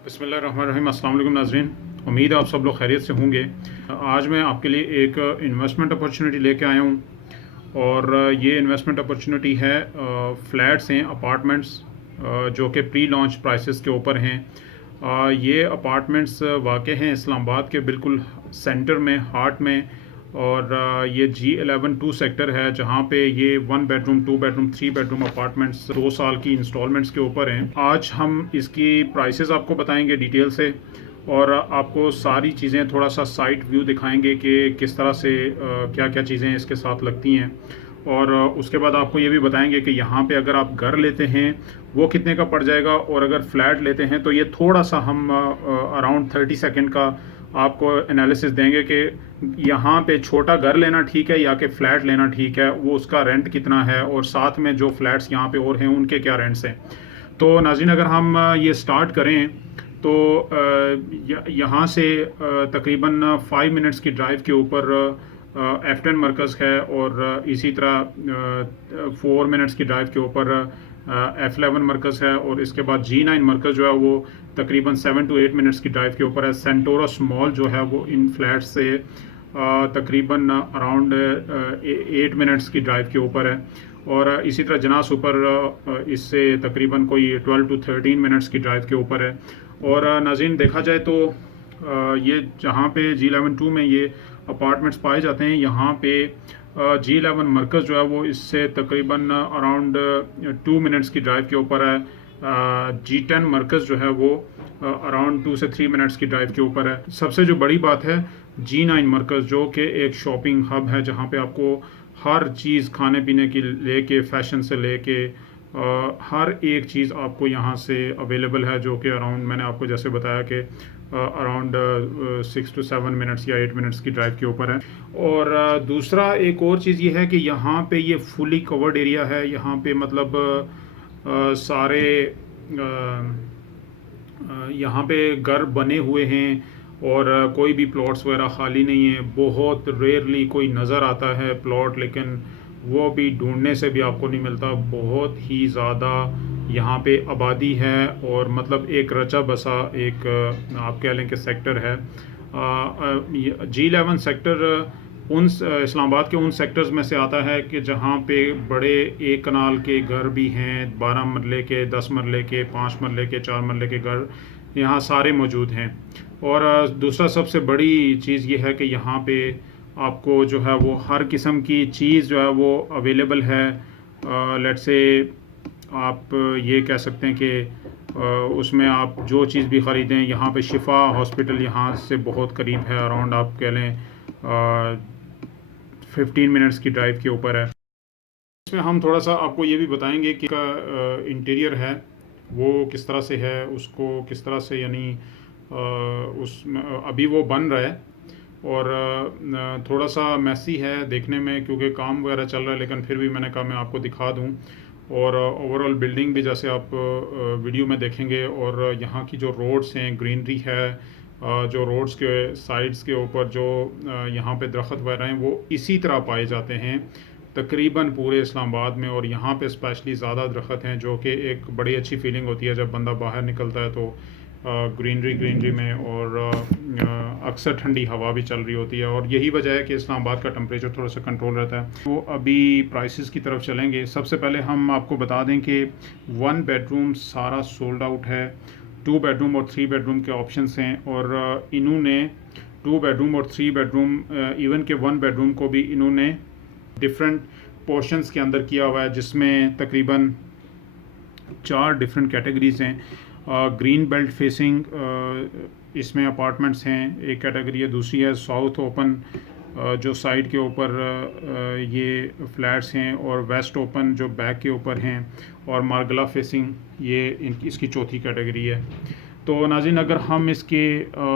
बिस्मिल्लाहिर्रहमानिर्रहीम। अस्सलाम वालेकुम नाज़रीन, उम्मीद है आप सब लोग खैरियत से होंगे। आज मैं आपके लिए एक इन्वेस्टमेंट अपॉर्चुनिटी लेके आया हूँ और ये इन्वेस्टमेंट अपॉर्चुनिटी है फ्लैट्स हैं, अपार्टमेंट्स जो कि प्री लॉन्च प्राइसेस के ऊपर हैं। ये अपार्टमेंट्स वाक़ हैं इस्लामाबाद के बिल्कुल सेंटर में, हार्ट में। और ये G11 2 सेक्टर है जहाँ पे ये 1 बेडरूम, 2 बेडरूम, 3 बेडरूम अपार्टमेंट्स 2 साल की इंस्टॉलमेंट्स के ऊपर हैं। आज हम इसकी प्राइसेस आपको बताएंगे डिटेल से और आपको सारी चीज़ें थोड़ा सा साइट व्यू दिखाएंगे कि किस तरह से क्या क्या चीज़ें इसके साथ लगती हैं। और उसके बाद आपको ये भी बताएंगे कि यहाँ पे अगर आप घर लेते हैं वो कितने का पड़ जाएगा, और अगर फ्लैट लेते हैं तो ये थोड़ा सा हम अराउंड 30 सेकेंड का आपको एनालिसिस देंगे कि यहाँ पे छोटा घर लेना ठीक है या कि फ़्लैट लेना ठीक है, वो उसका रेंट कितना है और साथ में जो फ्लैट्स यहाँ पे और हैं उनके क्या रेंट्स हैं। तो नाज़रीन, अगर हम ये स्टार्ट करें तो यहाँ से तकरीबन 5 मिनट्स की ड्राइव के ऊपर F10 मरकज़ है और इसी तरह 4 मिनट्स की ड्राइव के ऊपर F11 मरकज़ है और इसके बाद G9 मरकज़ जो है वो तकरीबन 7 to 8 मिनट्स की ड्राइव के ऊपर है। सेंटोरस मॉल जो है वो इन फ्लैट से तकरीबन अराउंड 8 मिनट्स की ड्राइव के ऊपर है। और इसी तरह जनास ऊपर इससे तकरीबन कोई 12 to 13 मिनट्स की ड्राइव के ऊपर है। और नाज़रीन, देखा जाए तो ये जहाँ पे G11-2 में ये अपार्टमेंट्स पाए जाते हैं, यहाँ पे G11 मरकज़ जो है वो इससे तकरीबन अराउंड 2 मिनट्स की ड्राइव के ऊपर है। G10 मरकज़ जो है वो अराउंड 2 से 3 मिनट्स की ड्राइव के ऊपर है। सबसे जो बड़ी बात है, G9 मरकज़ जो कि एक शॉपिंग हब है जहाँ पे आपको हर चीज़ खाने पीने की लेके फैशन से लेके हर एक चीज़ आपको यहाँ से अवेलेबल है, जो कि अराउंड मैंने आपको जैसे बताया कि अराउंड 6 to 7 मिनट्स या 8 मिनट्स की ड्राइव के ऊपर है। और दूसरा एक और चीज़ ये है कि यहाँ पे ये फुली कवर्ड एरिया है। यहाँ पे मतलब सारे यहाँ पे घर बने हुए हैं और कोई भी प्लॉट्स वगैरह खाली नहीं है। बहुत रेयरली कोई नज़र आता है प्लॉट, लेकिन वो भी ढूंढने से भी आपको नहीं मिलता। बहुत ही ज़्यादा यहाँ पे आबादी है और मतलब एक रचा बसा एक आप कह लें कि सेक्टर है। G11 सेक्टर उन इस्लामाबाद के उन सेक्टर्स में से आता है कि जहाँ पे बड़े एक कनाल के घर भी हैं, 12 मरले के, 10 मरले के, 5 मरले के, 4 मरले के घर यहाँ सारे मौजूद हैं। और दूसरा सबसे बड़ी चीज़ ये है कि यहाँ पे आपको जो है वो हर किस्म की चीज़ जो है वो अवेलेबल है। लेट्स से आप ये कह सकते हैं कि उसमें आप जो चीज़ भी ख़रीदें, यहाँ पे शिफा हॉस्पिटल यहाँ से बहुत करीब है, अराउंड आप कह लें 15 मिनट्स की ड्राइव के ऊपर है। इसमें हम थोड़ा सा आपको ये भी बताएंगे कि इंटीरियर है वो किस तरह से है, उसको किस तरह से यानी उसमें अभी वो बन रहा है और थोड़ा सा मैसी है देखने में क्योंकि काम वगैरह चल रहा है, लेकिन फिर भी मैंने कहा मैं आपको दिखा दूं। और ओवरऑल बिल्डिंग भी जैसे आप वीडियो में देखेंगे, और यहाँ की जो रोड्स हैं, ग्रीनरी है, जो रोड्स के साइड्स के ऊपर जो यहाँ पे दरख्त वगैरह हैं वो इसी तरह पाए जाते हैं तकरीबन पूरे इस्लामाबाद में। और यहाँ पे स्पेशली ज़्यादा दरख्त हैं, जो कि एक बड़ी अच्छी फीलिंग होती है जब बंदा बाहर निकलता है तो ग्रीनरी में, और अक्सर ठंडी हवा भी चल रही होती है। और यही वजह है कि इस्लामाबाद का टेम्परेचर थोड़ा सा कंट्रोल रहता है। तो अभी प्राइसेस की तरफ चलेंगे। सबसे पहले हम आपको बता दें कि 1 बेडरूम सारा सोल्ड आउट है। 2 बेडरूम और 3 बेडरूम के ऑप्शंस हैं, और इन्होंने 2 बेडरूम और 3 बेडरूम इवन के 1 बेडरूम को भी इन्होंने डिफरेंट पोर्शंस के अंदर किया हुआ है, जिसमें तकरीबन 4 डिफरेंट कैटेगरीज हैं। ग्रीन बेल्ट फेसिंग इसमें अपार्टमेंट्स हैं, एक कैटेगरी है। दूसरी है साउथ ओपन, जो साइड के ऊपर ये फ्लैट्स हैं, और वेस्ट ओपन जो बैक के ऊपर हैं, और मार्गला फेसिंग ये इसकी चौथी कैटेगरी है। तो नाज़रीन, अगर हम इसके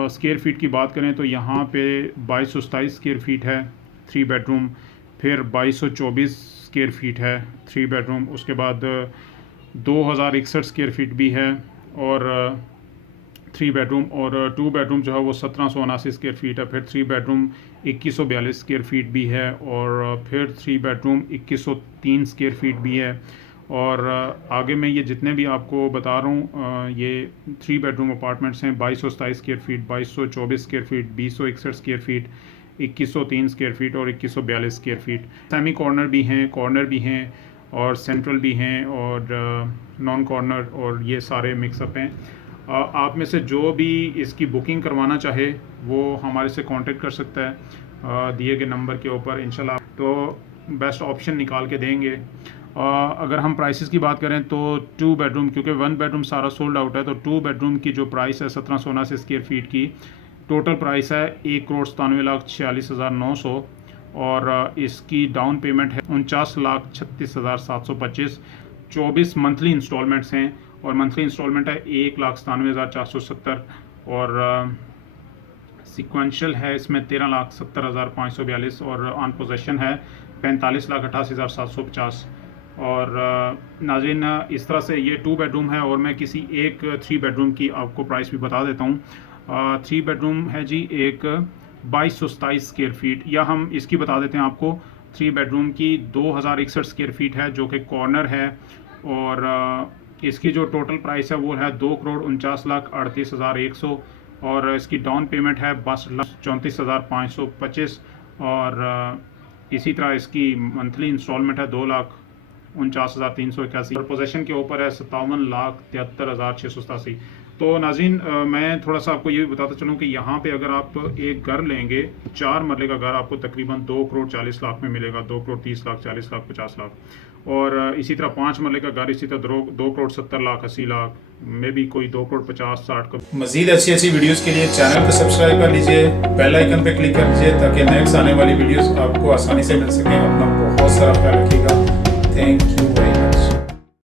स्क्वायर फीट की बात करें तो यहाँ पे 2227 स्क्वायर फीट है 3 बेडरूम, फिर 2224 स्क्वायर फीट है 3 बेडरूम, उसके बाद 2061 स्क्वायर फीट भी है और 3 बेडरूम, और 2 बेडरूम जो है वो 1779 स्क्वायर फीट है। फिर 3 बेडरूम 2142 स्क्वायर फीट भी है, और फिर 3 बेडरूम 2103 स्क्वायर फीट भी है, और आगे मैं ये जितने भी आपको बता रहा हूँ ये 3 बेडरूम अपार्टमेंट्स हैं। 2227 square feet, 2224 square feet, 2061 square feet, 2103 square feet और 2142 स्क्वायर फीट। सेमी कॉर्नर भी हैं, कॉर्नर भी हैं और सेंट्रल भी हैं और नॉन कॉर्नर, और ये सारे मिक्सअप हैं। आप में से जो भी इसकी बुकिंग करवाना चाहे वो हमारे से कांटेक्ट कर सकता है दिए गए नंबर के ऊपर। इंशाल्लाह तो बेस्ट ऑप्शन निकाल के देंगे। अगर हम प्राइसेस की बात करें तो 2 बेडरूम, क्योंकि 1 बेडरूम सारा सोल्ड आउट है, तो 2 बेडरूम की जो प्राइस है 1779 स्क्वायर फीट की टोटल प्राइस है 1,97,46,900 और इसकी डाउन पेमेंट है 49,36,725। 24 मंथली इंस्टॉलमेंट्स हैं और मंथली इंस्टॉलमेंट है 1,97,470 और सिक्वेंशियल है इसमें 13,70,542 और ऑन पोजेशन है 45,88,750। और नाज़रीन इस तरह से ये 2 बेडरूम है और मैं किसी एक 3 बेडरूम की आपको प्राइस भी बता देता हूँ। 3 बेडरूम है जी एक 2227 स्क्वायर फीट, या हम इसकी बता देते हैं आपको। 3 बेडरूम की 2061 स्क्वायर फीट है जो कि कॉर्नर है और इसकी जो टोटल प्राइस है वो है 2,49,38,100 और इसकी डाउन पेमेंट है 32,34,525 और इसी तरह इसकी मंथली इंस्टॉलमेंट है 2,49,381 और पोजेशन के ऊपर है 57,73,687। तो नाज़रीन मैं थोड़ा सा आपको ये भी बताता चलूँ कि यहाँ पे अगर आप एक घर लेंगे 4 मरले का घर आपको तकरीबन 2,40,00,000 में मिलेगा, 2,30,00,000, 40,00,000, 50,00,000। और इसी तरह 5 मरले का घर इसी तरह 2,70,00,000, 80,00,000 में भी कोई 2,50,00,000, 60 का। मजीद अच्छी वीडियोस के लिए चैनल को सब्सक्राइब कर लीजिए, बेल आइकन पे क्लिक कर लीजिए ताकि नेक्स्ट आने वाली वीडियोस आपको आसानी से मिल सके। अपना बहुत सारा ख्याल रखिएगा। Thank you very much.